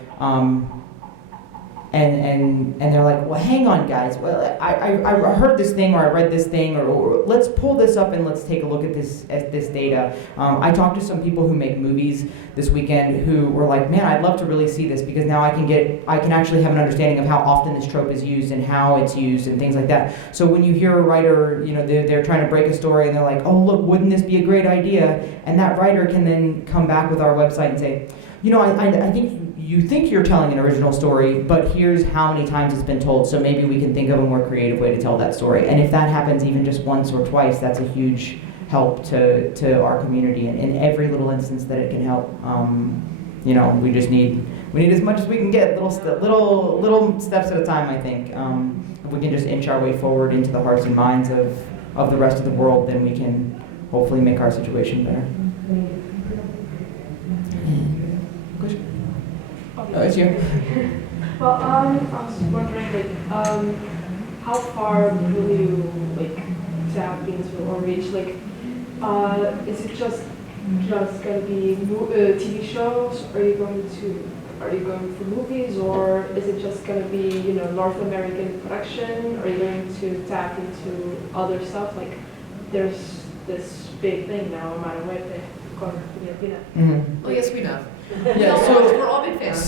and they're like, well, hang on, guys. Well, I heard this thing, or I read this thing, or let's pull this up and let's take a look at this data. I talked to some people who make movies this weekend who were like, man, I'd love to really see this, because now I can actually have an understanding of how often this trope is used and how it's used and things like that. So when you hear a writer, they're trying to break a story and they're like, oh, look, wouldn't this be a great idea? And that writer can then come back with our website and say, I think you think you're telling an original story, but here's how many times it's been told, so maybe we can think of a more creative way to tell that story. And if that happens even just once or twice, that's a huge help to our community, and in every little instance that it can help. We just need as much as we can get, little steps at a time, I think. If we can just inch our way forward into the hearts and minds of the rest of the world, then we can hopefully make our situation better. Oh, it's you. Well, I was wondering, how far will you tap into or reach? Is it just gonna be TV shows? Are you going for movies, or is it just gonna be North American production? Are you going to tap into other stuff? Like, there's this big thing now, no matter what Mm-hmm. Well, yes, we know. Yeah, so we're all big fans.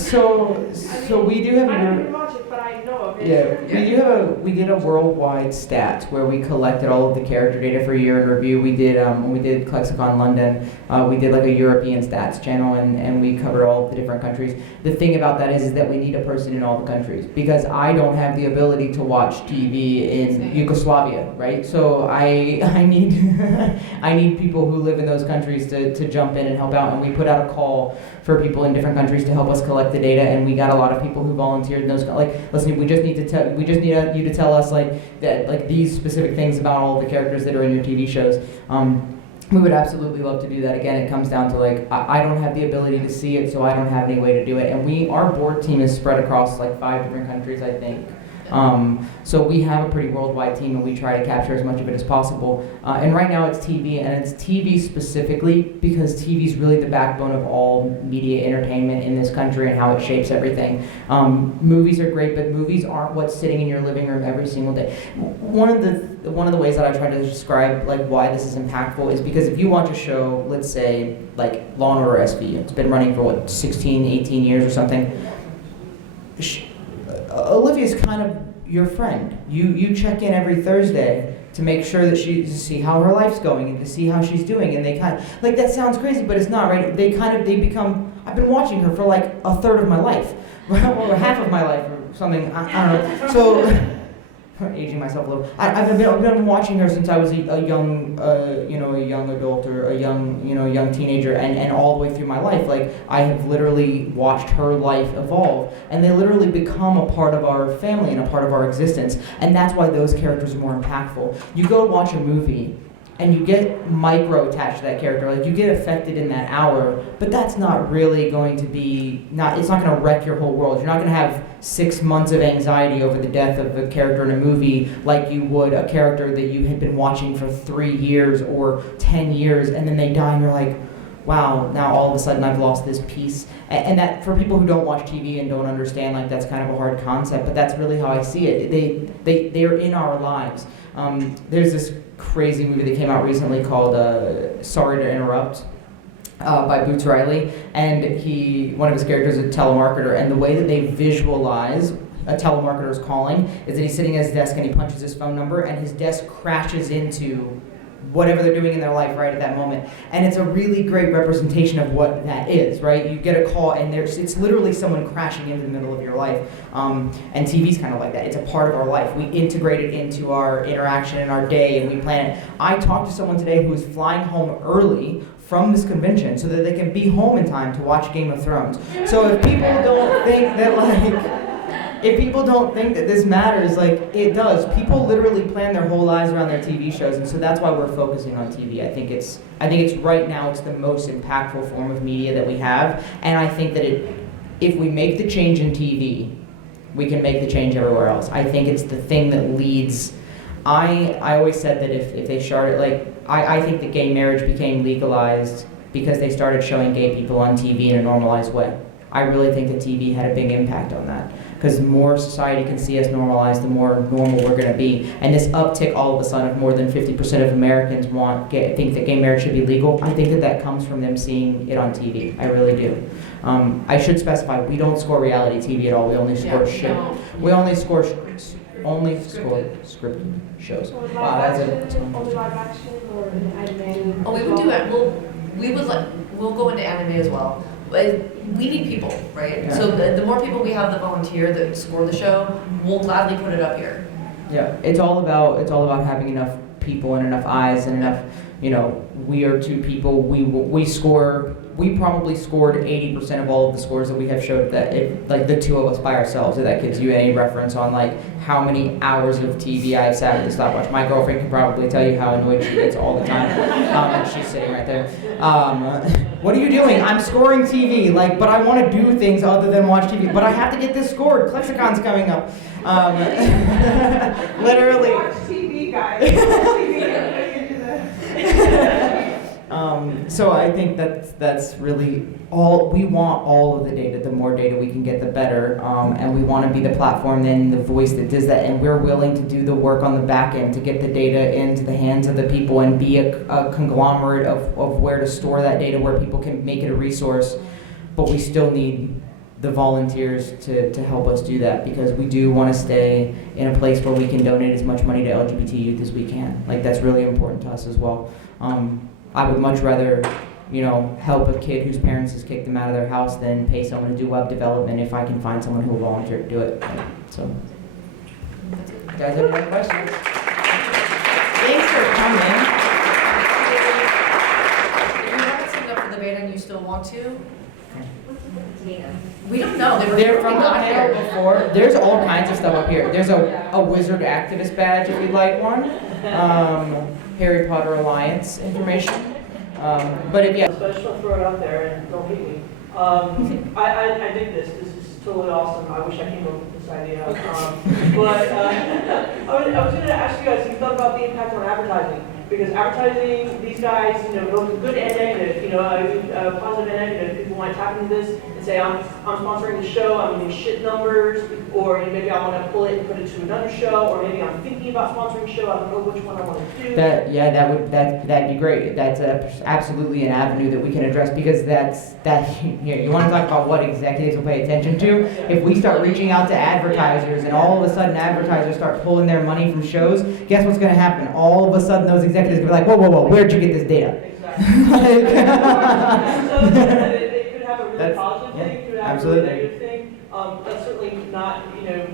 So we do have I don't even watch it, but I know of it. Yeah, we did a worldwide stat where we collected all of the character data for a year in review. We did when we did ClexaCon London, we did like a European stats channel, and we covered all of the different countries. The thing about that is that we need a person in all the countries, because I don't have the ability to watch TV in Yugoslavia, right? So I need I need people who live in those countries to jump in and help out, and we put out a call for people in different countries to help us collect the data, and we got a lot of people who volunteered in those. Listen, we just need you to tell us that these specific things about all the characters that are in your TV shows. We would absolutely love to do that. Again, it comes down to I don't have the ability to see it, so I don't have any way to do it. And our board team is spread across 5 different countries, I think. So we have a pretty worldwide team, and we try to capture as much of it as possible. And right now it's TV, and it's TV specifically because TV is really the backbone of all media entertainment in this country and how it shapes everything. Movies are great, but movies aren't what's sitting in your living room every single day. One of the ways that I try to describe like why this is impactful is because if you watch a show, let's say like Law & Order SVU, it's been running for what, 16, 18 years or something. Olivia's kind of your friend. You check in every Thursday to make sure that to see how her life's going and to see how she's doing, and they kind of, like, that sounds crazy, but it's not, right? They become, I've been watching her for like a third of my life, or half of my life or something, I don't know. So, aging myself a little. I've been watching her since I was a young adult or a young teenager, and all the way through my life. Like, I have literally watched her life evolve, and they literally become a part of our family and a part of our existence. And that's why those characters are more impactful. You go watch a movie, and you get micro attached to that character, like you get affected in that hour, but that's not really going to be, it's not going to wreck your whole world. You're not going to have 6 months of anxiety over the death of a character in a movie like you would a character that you had been watching for 3 years or 10 years, and then they die and you're like, wow, now all of a sudden I've lost this piece. And that, for people who don't watch TV and don't understand, like, that's kind of a hard concept, but that's really how I see it. They're in our lives. There's this crazy movie that came out recently called Sorry to Interrupt by Boots Riley, and one of his characters is a telemarketer, and the way that they visualize a telemarketer's calling is that he's sitting at his desk and he punches his phone number and his desk crashes into whatever they're doing in their life right at that moment. And it's a really great representation of what that is, right? You get a call and it's literally someone crashing into the middle of your life. And TV's kind of like that. It's a part of our life. We integrate it into our interaction in our day, and we plan it. I talked to someone today who is flying home early from this convention so that they can be home in time to watch Game of Thrones. So if people don't think that, if people don't think that this matters, like, it does. People literally plan their whole lives around their TV shows, and so that's why we're focusing on TV. I think it's right now, it's the most impactful form of media that we have, and I think that if we make the change in TV, we can make the change everywhere else. I think it's the thing that leads. I always said that if they started, like, I think that gay marriage became legalized because they started showing gay people on TV in a normalized way. I really think that TV had a big impact on that. Because the more society can see us normalized, the more normal we're going to be. And this uptick all of a sudden of more than 50% of Americans think that gay marriage should be legal, I think that comes from them seeing it on TV. I really do. I should specify, we don't score reality TV at all. We only score We only score scripted shows. Wow, that's Only live action or anime? Oh, we would do it. We'll go into anime as well. We need people, right? Yeah. So the more people we have that volunteer that score the show, we'll gladly put it up here. Yeah, it's all about having enough people and enough eyes and enough. We are two people. We probably scored 80% of all of the scores that we have showed. Like the two of us by ourselves. If that gives you any reference on like how many hours of TV I've sat at the stopwatch. My girlfriend can probably tell you how annoyed she gets all the time. And she's sitting right there. What are you doing? I'm scoring TV. Like, but I want to do things other than watch TV. But I have to get this scored. ClexaCon's coming up. Literally. Watch TV, guys. So I think that's really all we want. All of the data. The more data we can get, the better. And we want to be the platform and the voice that does that. And we're willing to do the work on the back end to get the data into the hands of the people and be a conglomerate of where to store that data, where people can make it a resource. But we still need the volunteers to help us do that, because we do want to stay in a place where we can donate as much money to LGBT youth as we can. Like, that's really important to us as well. I would much rather, help a kid whose parents has kicked them out of their house than pay someone to do web development if I can find someone who will volunteer to do it. So, you guys have any questions? Thanks for coming. If you haven't signed up for the beta and you still want to, we don't know. They're from the panel before. There's all kinds of stuff up here. There's a wizard activist badge if you'd like one. Harry Potter Alliance information. But if you So I just want to throw it out there and don't hate me. I dig this. This is totally awesome. I wish I came up with this idea. But I was going to ask you guys if you thought about the impact on advertising. Because advertising, these guys, both good and negative, positive and negative, people might tap into this and say, I'm sponsoring the show, I'm getting shit numbers, or maybe I want to pull it and put it to another show, or maybe I'm thinking about sponsoring a show, I don't know which one I want to do. That'd be great. That's absolutely an avenue that we can address, because you want to talk about what executives will pay attention to. If we start reaching out to advertisers and all of a sudden advertisers start pulling their money from shows, guess what's going to happen? All of a sudden those executives going to be like, whoa, where'd you get this data? Exactly. So they could have a really positive thing, could have a really negative thing. That's certainly not,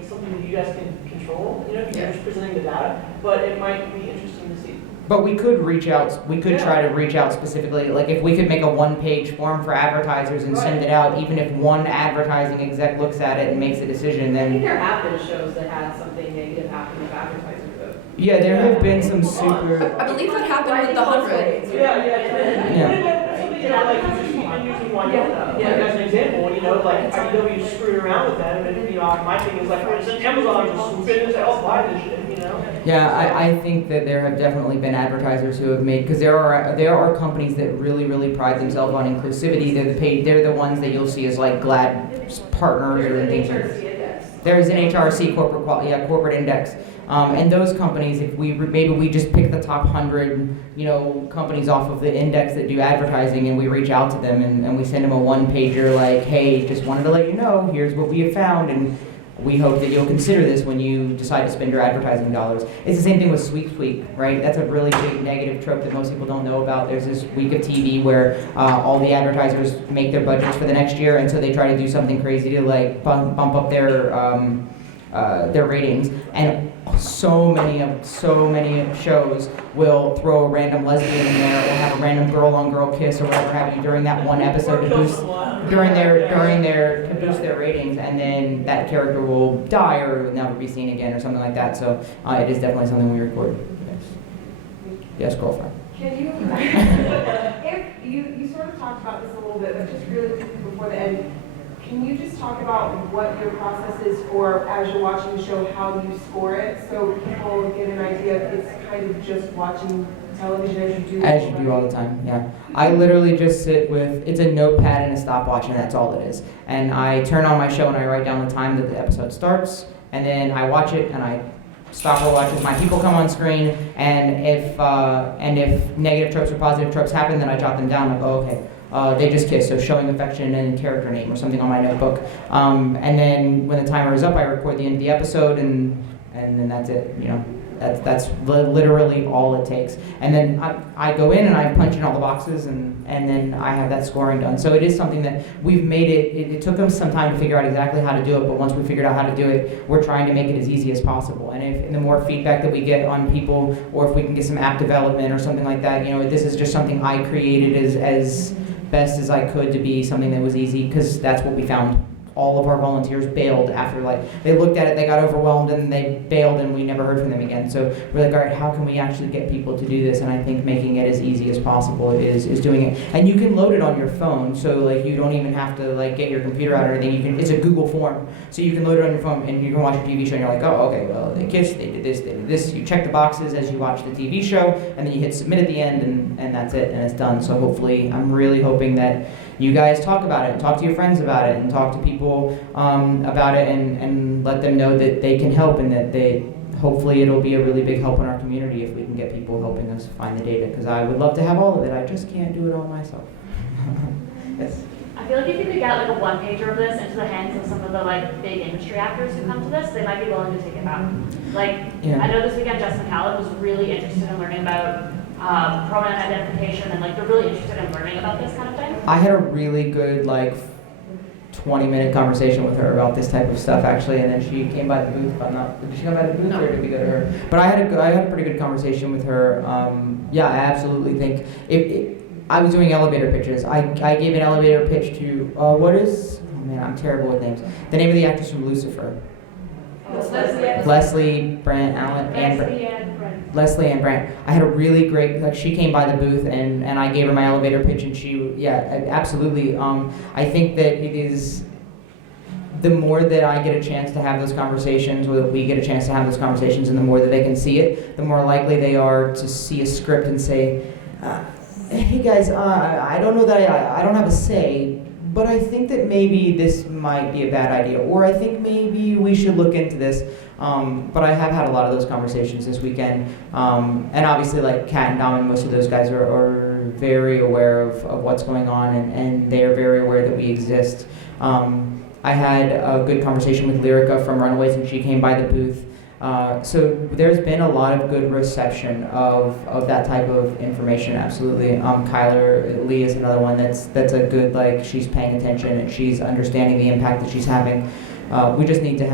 something that you guys can control, you're just presenting the data, but it might be interesting to see. But we could reach out, try to reach out specifically, like if we could make a one-page form for advertisers and send it out, even if one advertising exec looks at it and makes a decision, I think then... there have been shows that had something negative happen with advertising. Yeah, there have been some super... I believe that happened with the 100. Like, I'm using one, as an example, like, IDW screwed around with them, and, my thing is like, for instance, Amazon just swoop in and say, oh, buy this shit, Yeah, I think that there have definitely been advertisers who have made, because there are companies that really pride themselves on inclusivity. They're the ones that you'll see as like GLAD partners or things like that. There is an HRC corporate index. And those companies, if maybe we just pick the top 100, companies off of the index that do advertising, and we reach out to them and we send them a one-pager like, hey, just wanted to let you know, here's what we have found, and we hope that you'll consider this when you decide to spend your advertising dollars. It's the same thing with Sweep Week, right? That's a really big negative trope that most people don't know about. There's this week of TV where all the advertisers make their budgets for the next year, and so they try to do something crazy to like bump up their ratings. And so many shows will throw a random lesbian in there, or have a random girl-on-girl kiss, or whatever have you during that one episode to boost their ratings, and then that character will die or will never be seen again, or something like that. So it is definitely something we record. Yes, girlfriend. Can you, if you sort of talked about this a little bit, but just really quickly before the end, can you just talk about what your process is for, as you're watching the show, how you score it, so people get an idea if it's kind of just watching television as you do? As you do all the time, yeah. I literally just sit with, it's a notepad and a stopwatch, and that's all it is. And I turn on my show and I write down the time that the episode starts, and then I watch it and I stop or watch as my people come on screen, and if negative tropes or positive tropes happen, then I jot them down, like, oh, okay. They just kissed, so showing affection and character name or something on my notebook. And then when the timer is up, I record the end of the episode, and then that's it. That's literally all it takes. And then I go in and I punch in all the boxes, and then I have that scoring done. So it is something that we've made it took us some time to figure out exactly how to do it, but once we figured out how to do it, we're trying to make it as easy as possible. And the more feedback that we get on people, or if we can get some app development or something like that, this is just something I created as best as I could to be something that was easy, because that's what we found. All of our volunteers bailed after, they looked at it, they got overwhelmed, and they bailed, and we never heard from them again. So we're like, all right, how can we actually get people to do this? And I think making it as easy as possible is doing it. And you can load it on your phone, so you don't even have to get your computer out or anything. It's a Google form, so you can load it on your phone, and you can watch a TV show, and you're like, oh, okay, well, they kissed, they did this. You check the boxes as you watch the TV show, and then you hit submit at the end, and that's it, and it's done. So hopefully, I'm really hoping that you guys talk about it, and talk to your friends about it, and talk to people about it, and let them know that they can help, and that hopefully it'll be a really big help in our community if we can get people helping us find the data, because I would love to have all of it. I just can't do it all myself. Yes? I feel like if you could get a one-pager of this into the hands of some of the big industry actors who come to this, they might be willing to take it back. I know this weekend Justin Khaled was really interested in learning about pronoun identification, and they're really interested in learning about this kind of thing. I had a really good 20-minute conversation with her about this type of stuff, actually, and then she came by the booth. Did she come by the booth, or did we go to her? But I had a pretty good conversation with her. I absolutely think I was doing elevator pitches. I gave an elevator pitch to I'm terrible with names. The name of the actress from Lucifer. Leslie Brandt Allen and Leslie Ann Brandt. I had a really great, she came by the booth, and I gave her my elevator pitch, and she, absolutely. I think that it is the more that I get a chance to have those conversations, or that we get a chance to have those conversations, and the more that they can see it, the more likely they are to see a script and say, hey guys, I don't know that I don't have a say, but I think that maybe this might be a bad idea, or I think maybe we should look into this. But I have had a lot of those conversations this weekend, and obviously like Kat and Dom and most of those guys are very aware of what's going on, and they're very aware that we exist. I had a good conversation with Lyrica from Runaways, and she came by the booth. So there's been a lot of good reception of that type of information, absolutely. Kyler Lee is another one that's a good, like, she's paying attention and she's understanding the impact that she's having. We just need to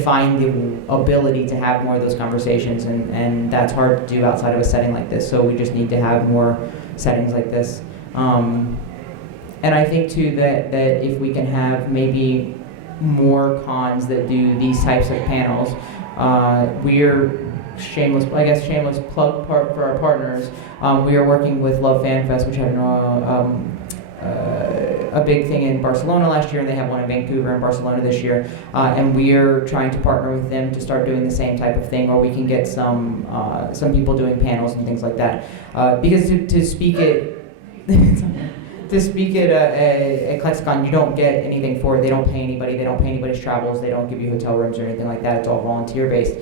find the ability to have more of those conversations, and that's hard to do outside of a setting like this, so we just need to have more settings like this. And I think too that if we can have maybe more cons that do these types of panels, we're shameless plug for our partners. We are working with Love Fan Fest, which had a big thing in Barcelona last year, and they have one in Vancouver and Barcelona this year. And we are trying to partner with them to start doing the same type of thing, where we can get some people doing panels and things like that. Because to speak at ClexaCon, you don't get anything for it. They don't pay anybody. They don't pay anybody's travels. They don't give you hotel rooms or anything like that. It's all volunteer based.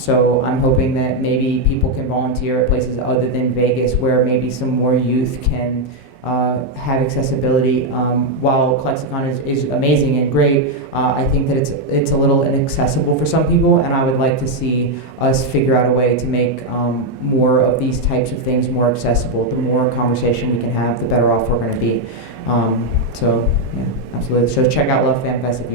So I'm hoping that maybe people can volunteer at places other than Vegas, where maybe some more youth can have accessibility. While ClexaCon is amazing and great, I think that it's a little inaccessible for some people, and I would like to see us figure out a way to make more of these types of things more accessible. The more conversation we can have, the better off we're going to be. So yeah, absolutely. So check out Love Fan Fest if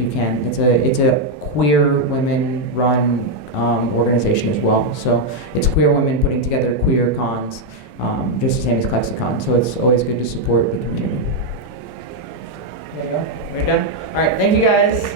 you can. It's a queer women run organization as well. So it's queer women putting together queer cons. Just the same as ClexaCon, so it's always good to support the community. There you go. We're done? All right, thank you guys.